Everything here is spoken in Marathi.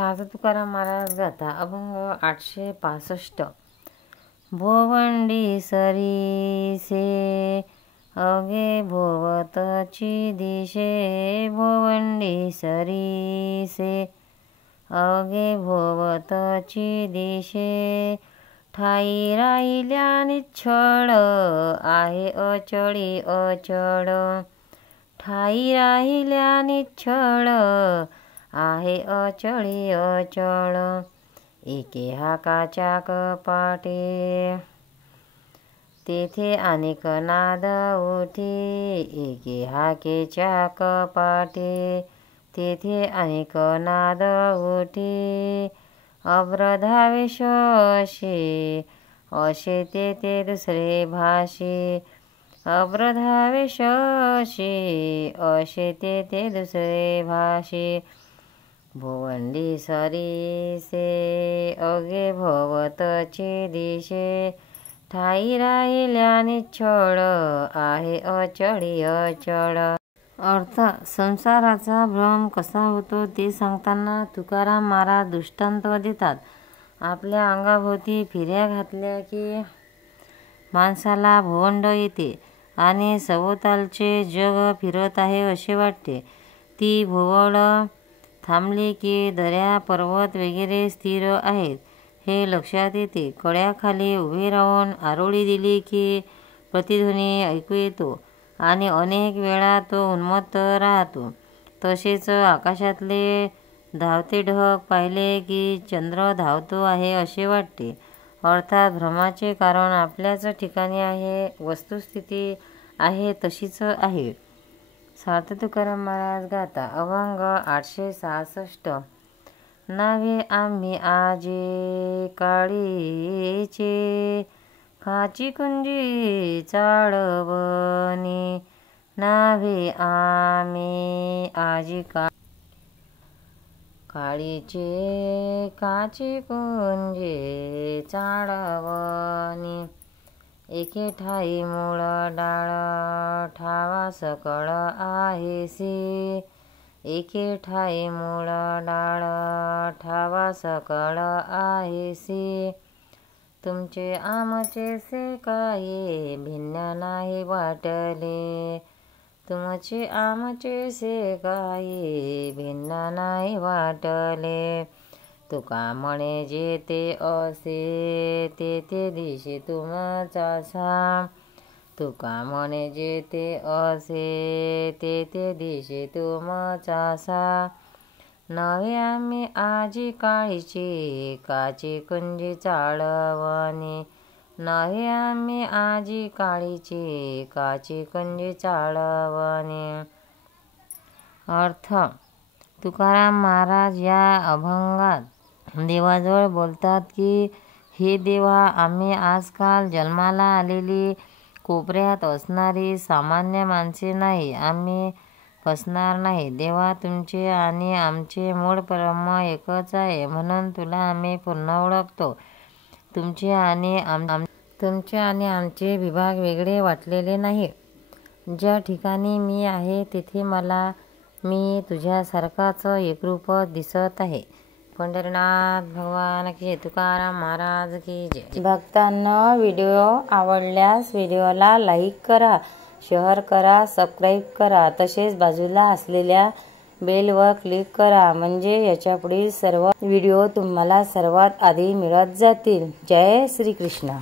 साधू तुकाराम महाराज गाथा अभंग 865। भोवंडी सरीसे अगे भोवतची दिशे, भोवंडी सरीसे अगे भोवतची दिशे, ठाई राहिल्या निच्छळ आहे अचळी अचळ, ठाई राहिल्या निच्छळ आहे अचळी अचळ, एके हाकाच्या कपाटे तेथे अनेक नाद उठी, एके हाकेच्या कपाटे तेथे अनेक नाद उठी, अब्रधावेश असे असे तेथे दुसरे भाषे, अब्रधावेश असे असे तेथे दुसरे भाषे, भोवंडी सरीसे अगे भोवतची दिशे, ठाई राहिल्या निच्छळ आहे अचळी अचळ। अर्थ संसाराचा भ्रम कसा होतो ते सांगताना तुकाराम महाराज दृष्टांत देतात। आपल्या अंगाभोवती फिऱ्या घातल्या की माणसाला भोवंड येते आणि सभोवतालचे जग फिरत आहे असे वाटते। ती भोवळ थांबली की दऱ्या पर्वत वगैरे स्थिर आहेत हे लक्षात येते। कड्याखाली उभे राहून आरोळी दिली की प्रतिध्वनी ऐकू येतो आणि अनेक वेळा तो उन्मत्त राहतो। तसेच आकाशातले धावते ढग पाहिले की चंद्र धावतो आहे असे वाटते। अर्थात भ्रमाचे कारण आपल्याच ठिकाणी आहे, वस्तुस्थिती आहे तशीच आहे। साधू तुकाराम महाराज गाथा अभंग 866। नावे आम्ही आजे काळीचे, काची कुंजी चाळवणी, नावे आम्ही आजी काळीचे, काची कुंजी चाळवणी, एके ठाई मूळ डाळ ठावा सकळ आहेसी, एके ठाई मूळ डाळ ठावा सकळ आहेसी, तुमचे आमचे से काही भिन्न नाही वाटले, तुमचे आमचे से काही भिन्न नाही वाटले, तुका म्हणे जेते असे तेथे दिशे तुमचासा, तुका म्हणे जेते असे तेथे दिशे तुमचासा, नव्हे आम्ही आजी काळीची काची कुंजी चाळवणी, नव्हे आम्ही आजी काळीची काची कुंजी चाळवणी। अर्थ तुकाराम महाराज या अभंगात देवाजवळ बोलतात की हे देवा, आम्ही आजकाल जन्माला आलेली कोपऱ्यात असणारी सामान्य माणसे नाही, आम्ही फसणार नाही। देवा, तुमचे आणि आमचे मूळ परम एकच आहे, म्हणून तुला आम्ही पूर्ण ओळखतो। तुमचे आणि आमचे विभाग वेगळे वाटलेले नाही। ज्या ठिकाणी मी आहे तेथे मी तुझ्यासारखाच एकरूप दिसत आहे। पंढरीनाथ भगवान की, तुकाराम महाराज की जय। भक्तांनो, व्हिडिओ आवडल्यास व्हिडिओला लाईक करा, शेअर करा, सबस्क्राईब करा, तसेच बाजूला असलेल्या बेलवर क्लिक करा, म्हणजे याच्या पुढील सर्व व्हिडिओ तुम्हाला सर्वात आधी मिळत जातील। जय श्री कृष्ण।